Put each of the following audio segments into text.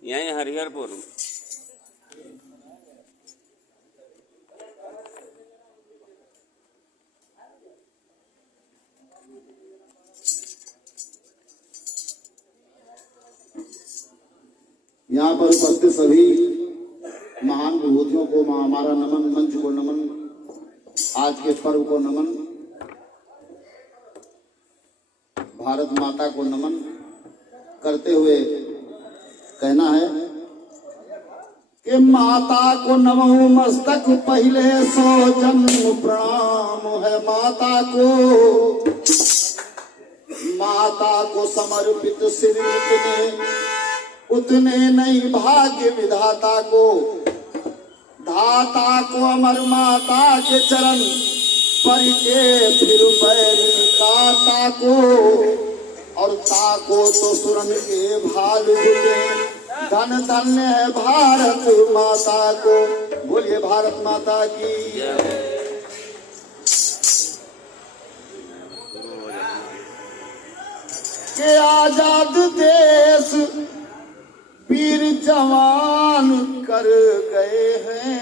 यहीं हरिहरपुर। यहाँ पर उपस्थित सभी महान विभूतियों को हमारा नमन, मंच को नमन, आज के पर्व को नमन, भारत माता को नमन करते हुए कहना है कि माता को नमो मस्तक पहले 100 जन्म प्रणाम है माता को समर्पित सिर उतने नहीं भाग्य विधाता को, धाता को अमर माता के चरण पर के फिर बैरी काता को, और ताको तो सुरन के भाल जुटे, धन धन्य है भारत माता को। बोलिए भारत माता की। के आजाद देश वीर जवान कर गए हैं,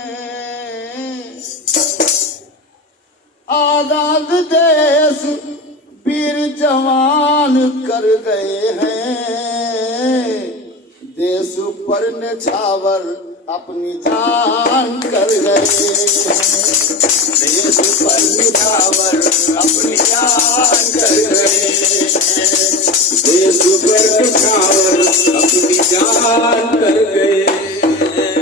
आजाद देश वीर जवान कर गए हैं, देश पर निछावर अपनी जान कर गए हैं, देश पर निछावर अपनी जान कर गए हैं, देश पर निछावर अपनी जान कर गए हैं।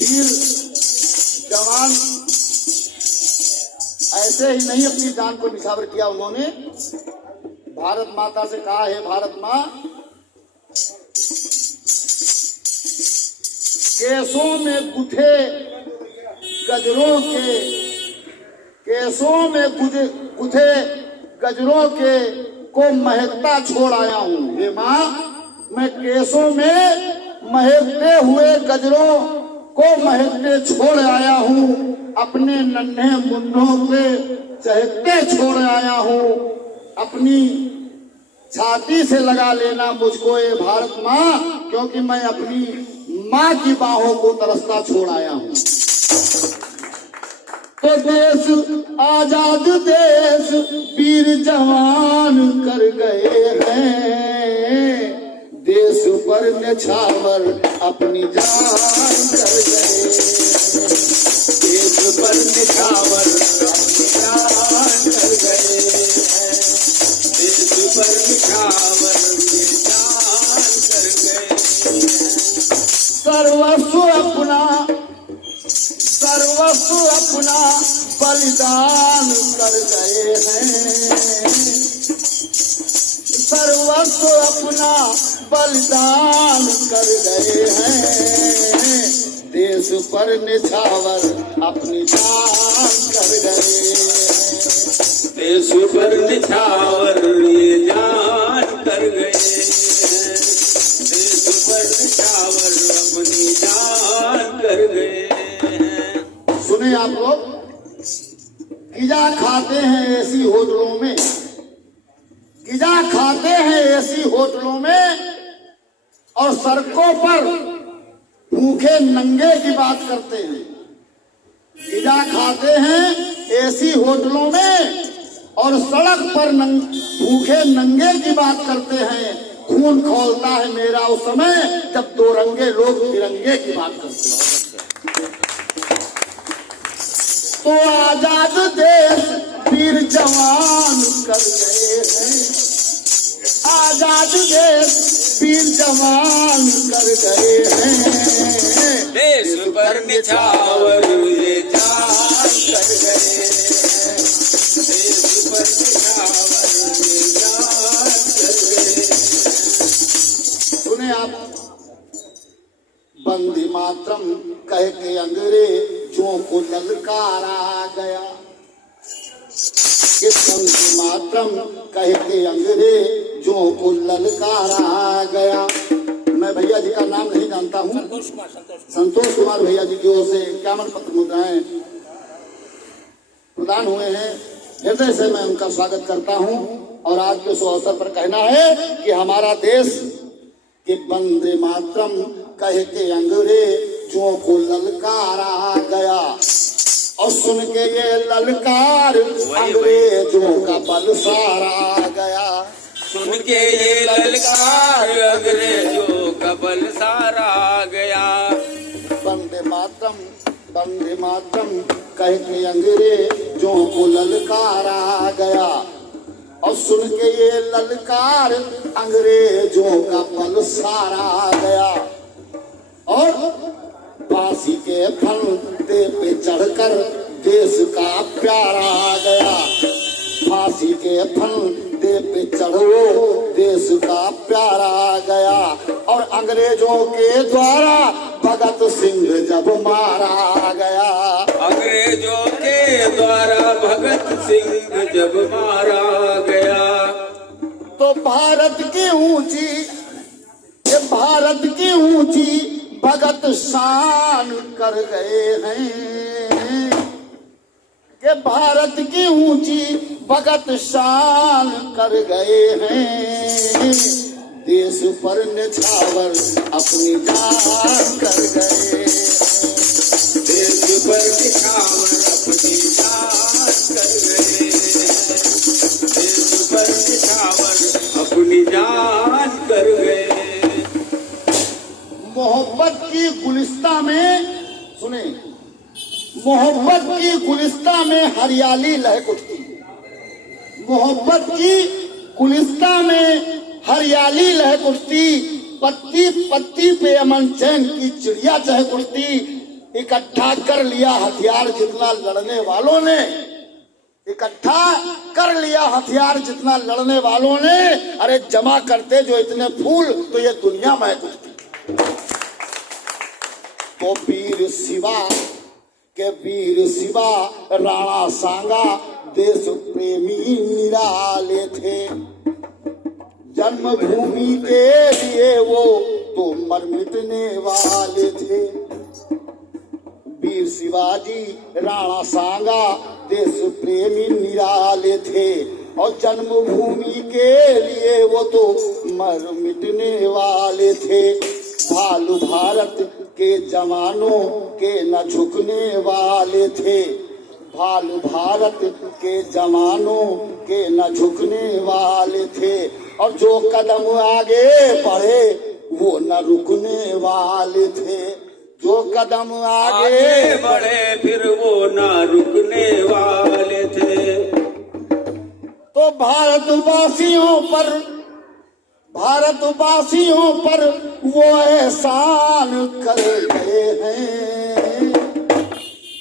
वीर जवान ऐसे ही नहीं अपनी जान को निछावर किया, उन्होंने भारत माता से कहा है, भारत माँ केसों में गुथे गजरों के, केसों में गुथे गजरों के को महकता छोड़ आया हूँ। हे माँ, मैं केसों में महकते हुए गजरों को महकते छोड़ आया हूँ, अपने नन्हे मुन्नों के चहकते छोड़ आया हूँ, अपनी छाती से लगा लेना मुझको ये भारत माँ, क्योंकि मैं अपनी माँ की बाहों को तरसता छोड़ आया हूँ। तो देश आजाद देश वीर जवान कर गए हैं, देश पर निछावर अपनी जान कर गए, देश पर निछावर अपनी जान कर गए, देश पर निछावर अपनी जान कर गए, सर्वस्व अपना बलिदान कर गए हैं, सर्वस्व अपना बलिदान कर गए हैं, देश पर निछावर अपनी जान कर गए, देश पर निछावर ये जान कर गए, देश पर निछावर अपनी जान कर गए। सुने आप लोग, गिजा खाते हैं ऐसी होटलों में, गिजा खाते हैं ऐसी होटलों में, और सड़कों पर भूखे नंगे की बात करते हैं। गिजा खाते हैं ऐसी होटलों में और सड़क पर भूखे नंगे की बात करते हैं। खून खौलता है मेरा उस समय जब दो रंगे लोग तिरंगे की बात करते हैं। तो आजाद देश वीर जवान कर गए हैं, आजाद देश वीर जवान कर गए हैं, देश पर निछावर ये जान कर गए, देश पर निछावर ये जान कर गए। सुने आप वंदे मातरम कह के अंग्रेजों को ललकारा गया। कि वंदे मातरम कह के अंग्रेजों को ललकारा गया। मैं भैया जी का नाम नहीं जानता हूँ। संतोष कुमार भैया जी की ओर से 51 पत्र मुद्राएं प्रदान हुए हैं। हृदय से मैं उनका स्वागत करता हूँ। और आज के इस अवसर पर कहना है कि हमारा देश के वंदे मातरम कह के अंग्रेजों को ललकारा गया। और सुन के ये ललकार अंग्रेजों का बल सारा गया। सुन के ये ललकार अंग्रेजों का बल सारा गया। वंदे मातरम कह के अंग्रेजों को ललकारा गया। और सुन के ये ललकार अंग्रेजों का बल सारा गया। और फांसी के फंदे पे चढ़कर देश का प्यारा गया। फांसी के फंदे पे चढ़ो देश का प्यारा गया। और अंग्रेजों के द्वारा भगत सिंह जब मारा गया। अंग्रेजों के द्वारा भगत सिंह जब मारा गया। तो भारत की ऊंची भगत शान कर गए हैं। कि भारत की ऊंची भगत शान कर गए हैं। देश पर निछावर अपनी जान कर गए। देश पर निछावर अपनी जान कर गए। देश पर निछावर अपनी जान कर गए। मोहब्बत की गुलिस्ता में सुने, मोहब्बत की गुलिस्ता में हरियाली लहक उठती। मोहब्बत की गुलिस्ता में हरियाली लहक उठती। पत्ती पत्ती पे अमन चैन की चिड़िया चहक उठती। इकट्ठा कर लिया हथियार जितना लड़ने वालों ने। इकट्ठा कर लिया हथियार जितना लड़ने वालों ने। अरे जमा करते जो इतने फूल तो ये दुनिया महक उठती। तो वीर शिवा राणा सांगा देश प्रेमी निराले थे। जन्मभूमि के लिए वो तो मर मिटने वाले थे। वीर शिवाजी राणा सांगा देश प्रेमी निराले थे। और जन्मभूमि के लिए वो तो मर मिटने वाले थे। भालू भारत के जवानों के न झुकने वाले थे। भालू भारत के जवानों के न झुकने वाले थे। और जो कदम आगे बढ़े वो न रुकने वाले थे। जो कदम आगे बढ़े फिर वो न रुकने वाले थे। तो भारतवासियों पर वो एहसान कर गए हैं।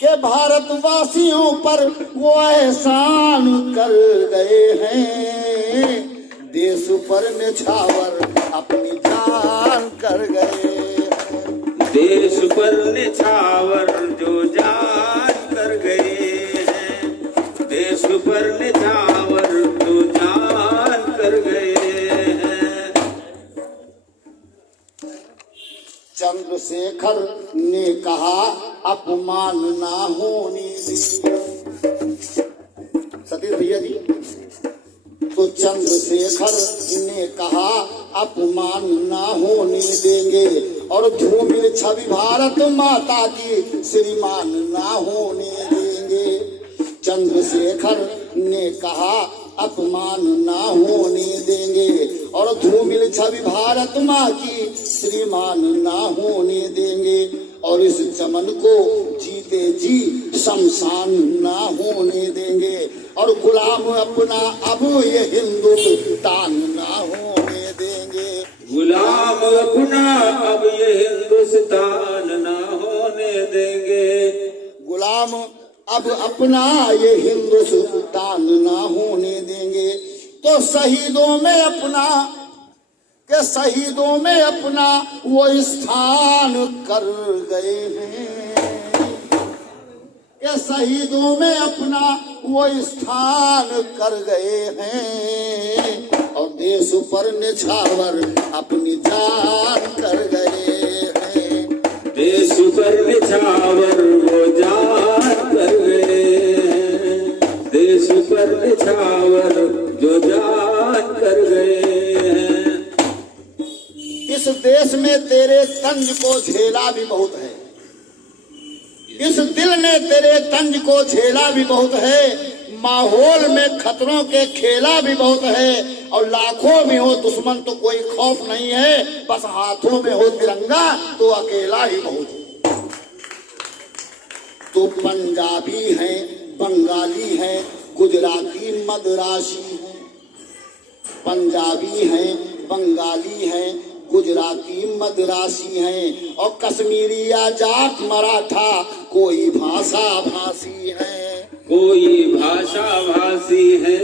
कि भारतवासियों पर वो एहसान कर गए हैं। देश पर निछावर अपनी जान कर गए। देश पर निछावर जो जान कर गए हैं। देश पर निछावर जो जान कर गए हैं। चंद्रशेखर ने कहा अपमान ना होने देंगे। सतीश भैया जी, तो चंद्रशेखर ने कहा अपमान ना होने देंगे। और धूमिल छवि भारत माता की श्रीमान ना होने देंगे। चंद्रशेखर ने कहा अपमान ना होने देंगे। और धूमिल छवि भारत माँ की श्रीमान ना होने देंगे। और इस चमन को जीते जी शमशान ना होने देंगे। और गुलाम अपना अब ये हिंदुस्तान ना होने देंगे। गुलाम अपना अब ये हिंदुस्तान ना होने देंगे। गुलाम अब अपना ये हिंदुस्तान ना होने देंगे। तो शहीदों में अपना के शहीदों में अपना वो स्थान कर गए हैं, के शहीदों में अपना वो स्थान कर गए हैं, और देश पर निछावर अपनी जान कर गए हैं। देश पर निछावर वो जान कर गए हैं, देश पर निछावर जो जान कर गए हैं। इस देश में तेरे तंज को झेला भी बहुत है, इस दिल ने तेरे तंज को झेला भी बहुत है, माहौल में खतरों के खेला भी बहुत है, और लाखों में हो दुश्मन तो कोई खौफ नहीं है, बस हाथों में हो तिरंगा तो अकेला ही बहुत है। तो पंजाबी है, बंगाली है, गुजराती मद्रासी है, पंजाबी है, बंगाली है, गुजराती मद्रासी हैं, और कश्मीरी या जाट मराठा कोई भाषा भाषी है, कोई भाषा भाषी है,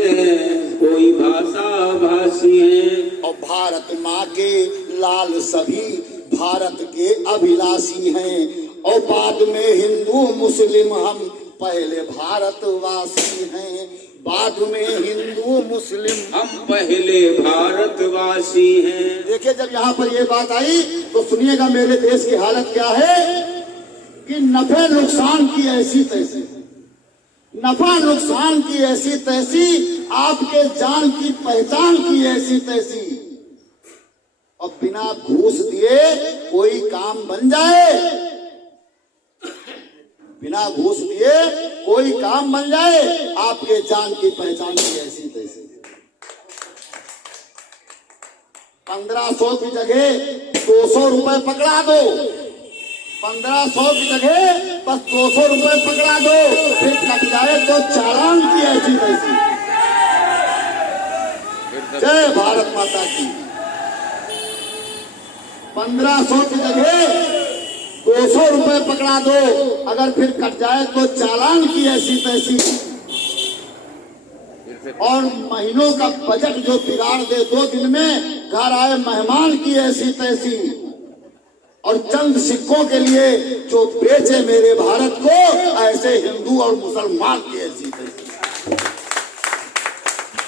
कोई भाषा भाषी है। और भारत माँ के लाल सभी भारत के अभिलाषी हैं, और बाद में हिंदू मुस्लिम हम पहले भारतवासी हैं, बाद में हिंदू मुस्लिम हम पहले भारतवासी हैं। देखिए, जब यहाँ पर ये बात आई तो सुनिएगा मेरे देश की हालत क्या है कि नफे नुकसान की ऐसी तैसी, नफा नुकसान की ऐसी तैसी, आपके जान की पहचान की ऐसी तैसी, और बिना घूस दिए कोई काम बन जाए, बिना घूस दिए कोई काम बन जाए, आपके जान की पहचान की ऐसी तैसी। 1500 की जगह 200 रुपए पकड़ा दो, 1500 की जगह बस 200 रुपए पकड़ा दो, फिर कट जाए तो चालान की ऐसी तैसी। जय भारत माता की। 1500 की जगह 200 रुपए पकड़ा दो, अगर फिर कट जाए तो चालान की ऐसी तैसी। और महीनों का बजट जो बिगाड़ दे 2 दिन में, घर आए मेहमान की ऐसी तैसी, और चंद सिक्कों के लिए जो बेचे मेरे भारत को, ऐसे हिंदू और मुसलमान की ऐसी तैसी।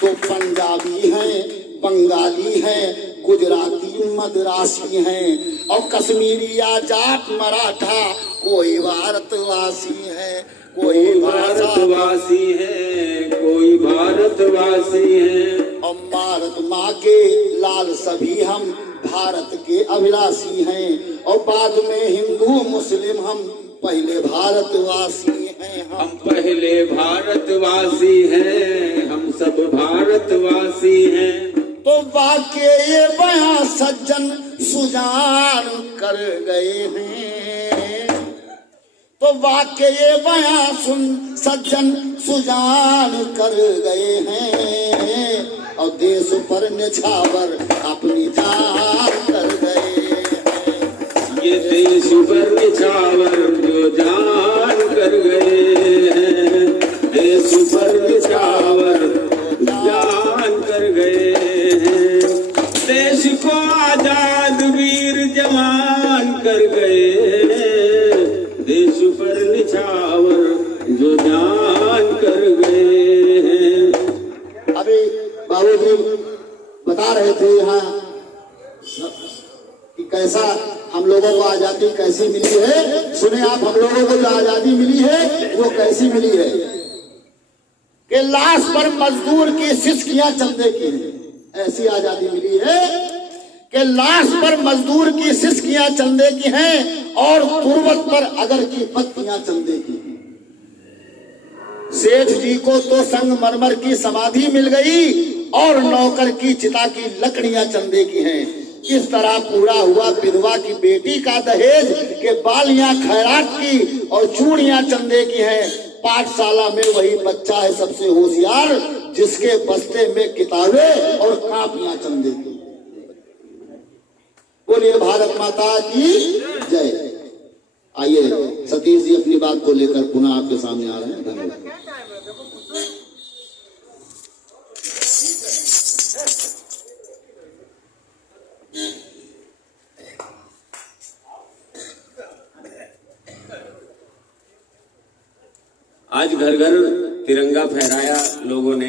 तो पंजाबी हैं, बंगाली हैं, गुजराती मद्रासी हैं, और कश्मीरी या जाट मराठा कोई भारतवासी है, कोई भारतवासी है, कोई भारतवासी है। और भारत माँ के लाल सभी हम भारत के अभिलाषी हैं, और बाद में हिंदू मुस्लिम हम पहले भारतवासी हैं, हम पहले भारतवासी हैं, हम सब भारतवासी हैं। तो वाक्य ये बयां सज्जन सुजान कर गए हैं, तो वाक्य ये बयां सुन सज्जन सुजान कर गए हैं, और देश पर निछावर अपनी जान कर गए हैं। ये देश पर निछावर जो जान कर गए हैं, देश पर निछावर जान कर गए हैं। देश को आजाद वीर जवान कर गए हैं, देश पर निछावर जो जान कर गए हैं। अभी बाबूजी बता रहे थे यहाँ कि कैसा हम लोगों को आजादी कैसी मिली है। सुने आप, हम लोगों को जो आजादी मिली है वो कैसी मिली है कि लाश पर मजदूर की सिसकियां चंदे की हैं, ऐसी आजादी मिली है कि लाश पर मजदूर की सिसकियां चंदे की हैं, और तुरबत पर अगर की पत्तियां चंदे की। सेठ जी को तो संगमरमर की समाधि मिल गई, और नौकर की चिता की लकड़ियां चंदे की हैं। इस तरह पूरा हुआ विधवा की बेटी का दहेज के बालियां खैरात की और चूड़ियां चंदे की हैं। पाठशाला में वही बच्चा है सबसे होशियार, जिसके बस्ते में किताबें और कापियां चंदे की। बोलिए भारत माता की जय। आइए सतीश जी अपनी बात को लेकर पुनः आपके सामने आ रहे हैं। धन्यवाद। आज घर घर तिरंगा फहराया लोगों ने।